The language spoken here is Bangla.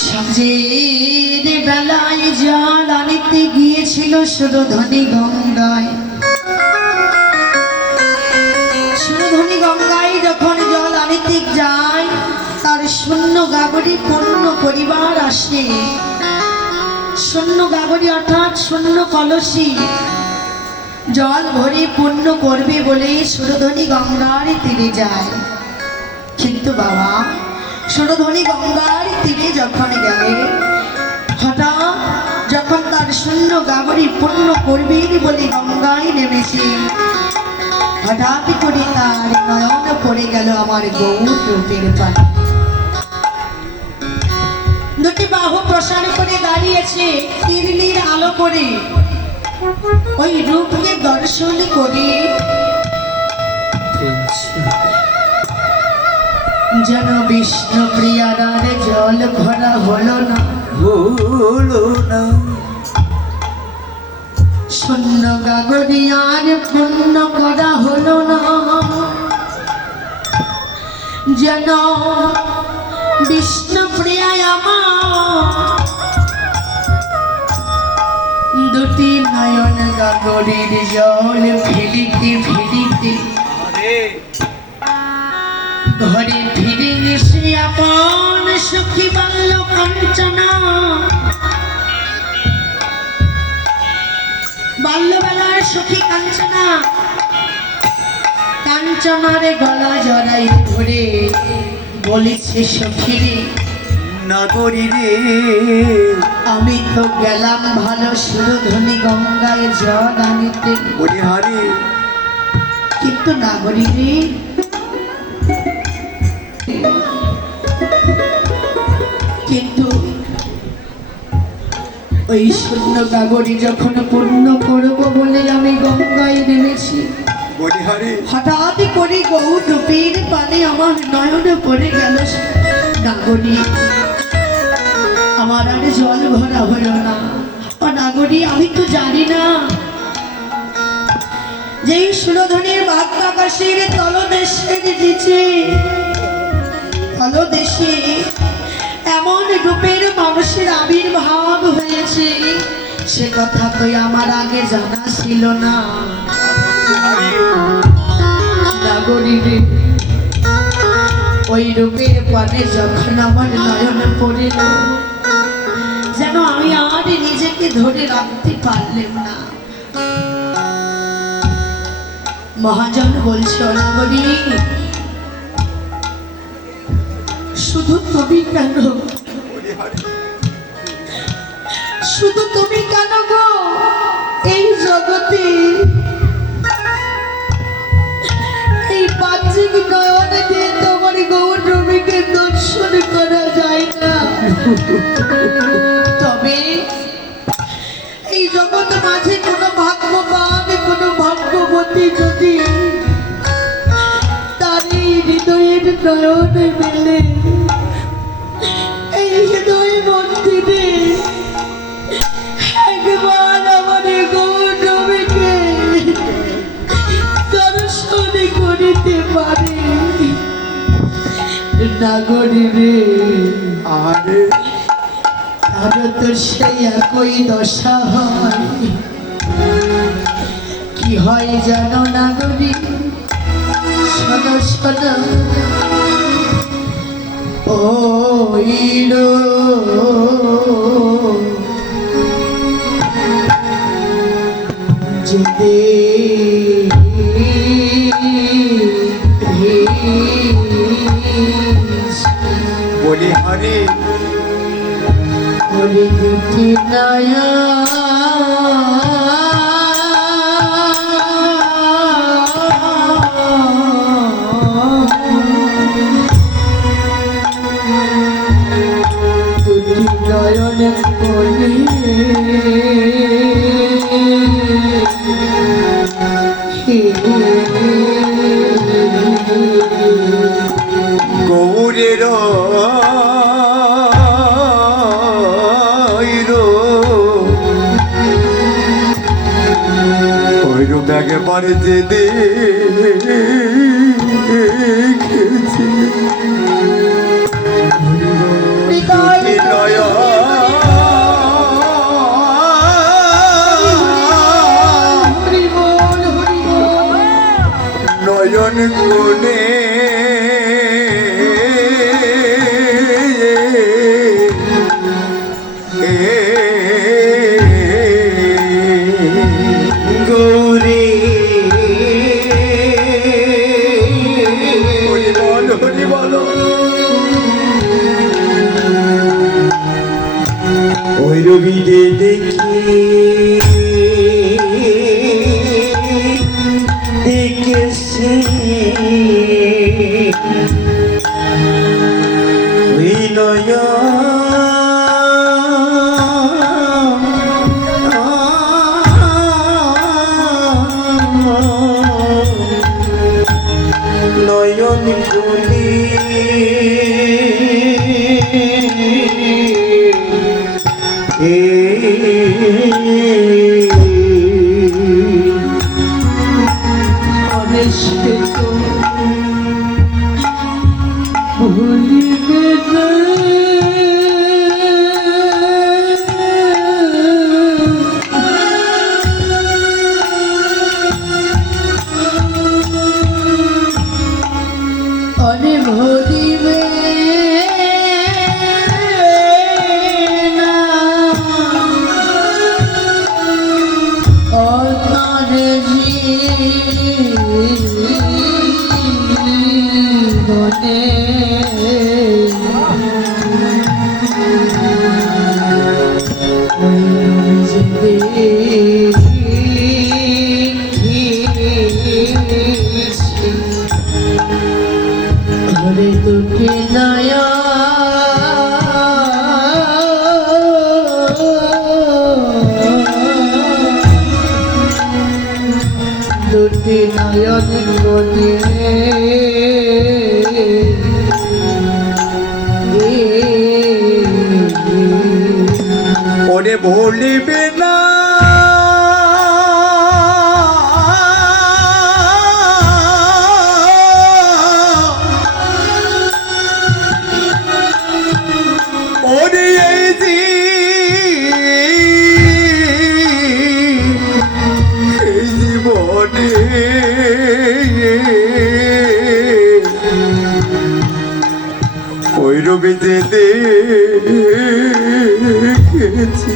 সাজের বেলায় জল আনিতে গিয়েছিল সুরধনী গঙ্গায়। সুরধনী গঙ্গায় যখন জল আনিতে যায়, তার শূন্য গাগরি পূর্ণ পরিবার আসে। শূন্য গাগরি অর্থাৎ শূন্য কলসি জল ভরে পূর্ণ করবে বলে সুরধনী গঙ্গার তীরে যায়। কিন্তু বাবা, সুরধনী গঙ্গার তীরে যখন গেলে, হঠাৎ যখন তার শূন্য গাগরি পূর্ণ করবেন বলে গঙ্গায় নেমেছে, হঠাৎ করে তার নয়ন পড়ে গেল আমার গৌর রূপের পানে। দুটি বাহু প্রসার করে দাঁড়িয়েছে তিরলির আলো করে। ওই রূপকে দর্শন করে যেন বিষ্ণু প্রিয়ার জল ভরা হলো না, শূন্য গাগরি আর পূর্ণ করা হলো না। যেন বিষ্ণু প্রিয়ায় আমার দুটি নয়ন গাগরির জল ফেলিতে ফেলিতে ঘরে ফিরে এসে আপন সখী বাল্য কাঞ্চনা, বাল্যবেলার সখী কাঞ্চনা, কাঞ্চনার গলা জড়াই ধরে বলেছে, সখীরে নাগরী রে, আমি তো গেলাম ভালো সুরধনী গঙ্গায় জল আনিতে, কিন্তু নাগরী রে, কিন্তু ওই শূন্য গাগরি যখন পূর্ণ করব বলে আমি গঙ্গায় নেমেছি, হঠাৎ করে গৌর রূপের পানে আমার নয়নে পড়ে গেল নাগরী। আমার আর জল ভরা হলো না। নাগরী, আমি তো জানি না যে সুরধনীর বাক্যাকাশের তলদেশের নিচে তলদেশে এমন রূপের মানুষের আবির্ভাব হয়েছে, সে কথা তো আমার আগে জানা ছিল না। নাগরী রে, ওই রূপের পানে যখন আমার নয়ন পড়িল, যেন আমি আর নিজেকে ধরে রাখতে পারলাম না। মহাজন বলছে, নাগরী, শুধু তুমি কেন, শুধু তুমি কেন গো এই জগতে এই বাহ্যিক নয়নে দিয়ে তোমার গৌর রূপকে দর্শন করা যায় না। তবে এই জগৎ মাঝে কোনো ভাগ্যবান, কোনো ভাগ্যবতী যদি তার এই হৃদয়ের নয়নে মেলে, এই হৃদয় মন্দিরে একবার আমার গৌর রূপকে দর্শন করিতে পারে, নাগরী রে, আর তো সেই একই দশা হয়। কি হয় জানো নাগরী, শোনো শোনো, ওইলো যেতে বলি হরে, ওরে দুটি নয়া দুটি নয়ন কোলে গৌরের একবার যে দেখেছি কোণে গৌরী হরি বলো ওই রবিতে দেখি দেখেছি ওই নয়া নয়ন গুলি অনেশকে তো ভুলিবে না। অনে ভুলিবে না। অনারে জীবনে ঘরে দুটি নয়া দুটি নয়ন কোণে ওরে ভুলিবে না ওরে এই জীবনে ওই রবি যে দেখেছি